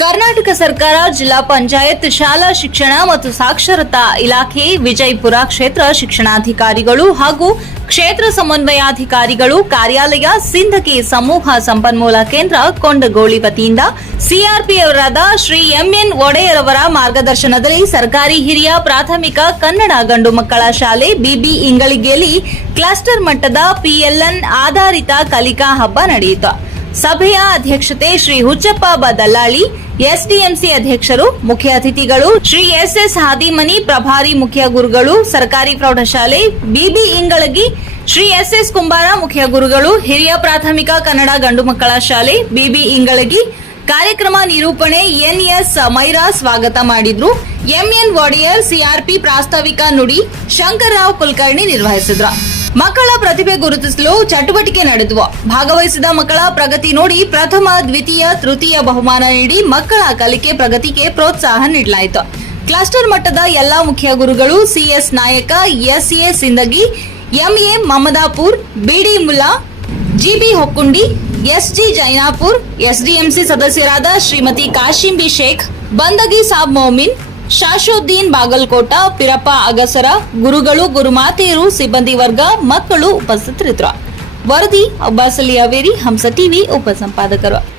ಕರ್ನಾಟಕ ಸರ್ಕಾರ, ಜಿಲ್ಲಾ ಪಂಚಾಯತ್, ಶಾಲಾ ಶಿಕ್ಷಣ ಮತ್ತು ಸಾಕ್ಷರತಾ ಇಲಾಖೆ, ವಿಜಯಪುರ ಕ್ಷೇತ್ರ ಶಿಕ್ಷಣಾಧಿಕಾರಿಗಳು ಹಾಗೂ ಕ್ಷೇತ್ರ ಸಮನ್ವಯಾಧಿಕಾರಿಗಳು ಕಾರ್ಯಾಲಯ, ಸಿಂಧಕಿ ಸಮೂಹ ಸಂಪನ್ಮೂಲ ಕೇಂದ್ರ ಕೊಂಡಗೋಳಿ ವತಿಯಿಂದ ಸಿಆರ್ಪಿಯವರಾದ ಶ್ರೀ ಎಂಎನ್ ಒಡೆಯರ್ ಅವರ ಮಾರ್ಗದರ್ಶನದಲ್ಲಿ ಸರ್ಕಾರಿ ಹಿರಿಯ ಪ್ರಾಥಮಿಕ ಕನ್ನಡ ಗಂಡು ಮಕ್ಕಳ ಶಾಲೆ ಬಿಬಿ ಇಂಗಳಿಗೆಯಲ್ಲಿ ಕ್ಲಸ್ಟರ್ ಮಟ್ಟದ ಪಿಎಲ್ಎನ್ ಆಧಾರಿತ ಕಲಿಕಾ ಹಬ್ಬ ನಡೆಯಿತು. ಸಭೆಯ ಅಧ್ಯಕ್ಷತೆ ಶ್ರೀ ಹುಚ್ಚಪ್ಪ ಬದಲಾಳಿ, ಎಸ್ಡಿಎಂಸಿ ಅಧ್ಯಕ್ಷರು, ಮುಖ್ಯ ಅತಿಥಿಗಳು, ಶ್ರೀ ಎಸ್ ಎಸ್ ಹಾದಿಮನಿ ಪ್ರಭಾರಿ ಮುಖ್ಯ ಗುರುಗಳು, ಸರ್ಕಾರಿ ಪ್ರೌಢಶಾಲೆ, BB Ingalagi, Shri S S Kumbara ಮುಖ್ಯ ಗುರುಗಳು, ಹಿರಿಯ ಪ್ರಾಥಮಿಕ ಕನ್ನಡ ಗಂಡು ಮಕ್ಕಳ ಶಾಲೆ, ಬಿಬಿ ಇಂಗಳಗಿ, ಕಾರ್ಯಕ್ರಮ ನಿರೂಪಣೆ ಎನ್ಎಸ್ ಮೈರಾ ಸ್ವಾಗತ ಮಾಡಿದ್ರು. ಎಂಎನ್ ವಾಡಿಯರ್ ಸಿಆರ್ಪಿ ಪ್ರಾಸ್ತಾವಿಕ ನುಡಿ ಶಂಕರ್ರಾವ್ ಕುಲಕರ್ಣಿ ನಿರ್ವಹಿಸಿದ್ರು. ಮಕ್ಕಳ ಪ್ರತಿಭೆ ಗುರುತಿಸಲು ಚಟುವಟಿಕೆ ನಡೆದುವ, ಭಾಗವಹಿಸಿದ ಮಕ್ಕಳ ಪ್ರಗತಿ ನೋಡಿ ಪ್ರಥಮ, ದ್ವಿತೀಯ, ತೃತೀಯ ಬಹುಮಾನ ನೀಡಿ ಮಕ್ಕಳ ಕಲಿಕೆ ಪ್ರಗತಿಗೆ ಪ್ರೋತ್ಸಾಹ ನೀಡಲಾಯಿತು. ಕ್ಲಸ್ಟರ್ ಮಟ್ಟದ ಎಲ್ಲಾ ಮುಖ್ಯ ಗುರುಗಳು ಸಿಎಸ್ ನಾಯಕ S A Sindagi MA Mamadapur BD Mulla GB Hokkundi SG Jainapur SDMC ಸದಸ್ಯರಾದ ಶ್ರೀಮತಿ ಕಾಶಿಂಬಿ ಶೇಖ್, ಬಂದಗಿ ಸಾಬ್ ಮೊಮಿನ್ ಶಾಶುದ್ದೀನ್ ಬಾಗಲ್ಕೋಟ, ಪಿರಪ್ಪ ಅಗಸರ, ಗುರುಗಳು, ಗುರುಮಾತೆಯರು, ಸಿಬ್ಬಂದಿ ವರ್ಗ, ಮಕ್ಕಳು ಉಪಸ್ಥಿತರಿದ್ದರು. ವರದಿ ಅಬ್ಬಾಸಲಿ ಅವೇರಿ ಹಂಸ ಟಿವಿ ಉಪಸಂಪಾದಕರು.